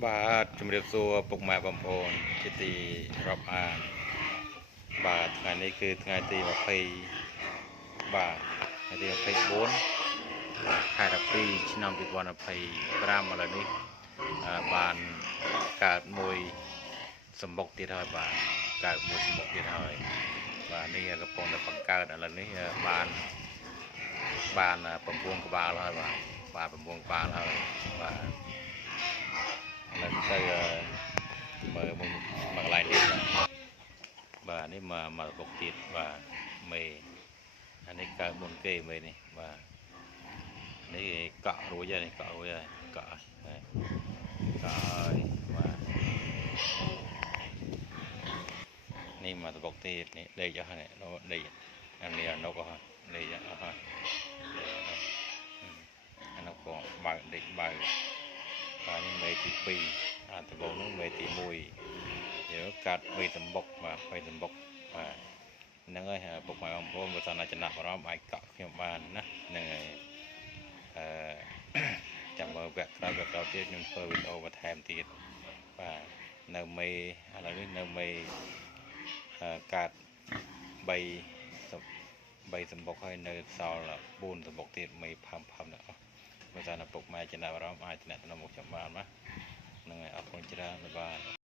បាទជំរាបសួរពុកម៉ែបងប្អូនជាទីរាប់អានបាទថ្ងៃនេះគឺថ្ងៃទី20បាទថ្ងៃទី24ខែ12ឆ្នាំ2025ឥឡូវនេះបានកើតមួយសម្បុកទៀតហើយបាទកើតមួយសម្បុកទៀតហើយបាទនេះកំពុងតែបង្កើតឥឡូវនេះបាន9ក្បាលហើយបាទ9ក្បាលហើយបាទឥឡូវទៅមើលមកកន្លែងនេះបាទនេះមកបុកទៀតបាទមេអានេះកើតមុនគេមេនេះបាទនេះកក់រួចហើយនេះកក់រួចហើយកក់ហើបាទនេះមកបុកទៀតនេះដេកអស់ហើយដេកអានេះអនុកអស់ដេកអស់ហើយអនុកក៏បើដេកបើបាទនេះមេទី2ដំបូងនោះមេទី1យកកាត់3ដំបុកបាទ3ដំបុកបាទហ្នឹងហើយពុកម៉ែបងប្អូនបើសិនណាចំណាប់អារម្មណ៍អាចកក់ខ្ញុំបានណាហ្នឹងហើយចាំមើលវគ្គក្រោយទៀតខ្ញុំធ្វើវីដេអូបន្ថែមទៀតបាទនៅមេឥឡូវនេះនៅមេកាត់3សម្បុកហើយនៅសល់4សម្បុកទៀតមេផឹមទាំងអស់បើសិនណាពុកម៉ែចំណាប់អារម្មណ៍អាចតំណមុខចាំបានណាហ្នឹងហើយអរគុណច្រើនបាទ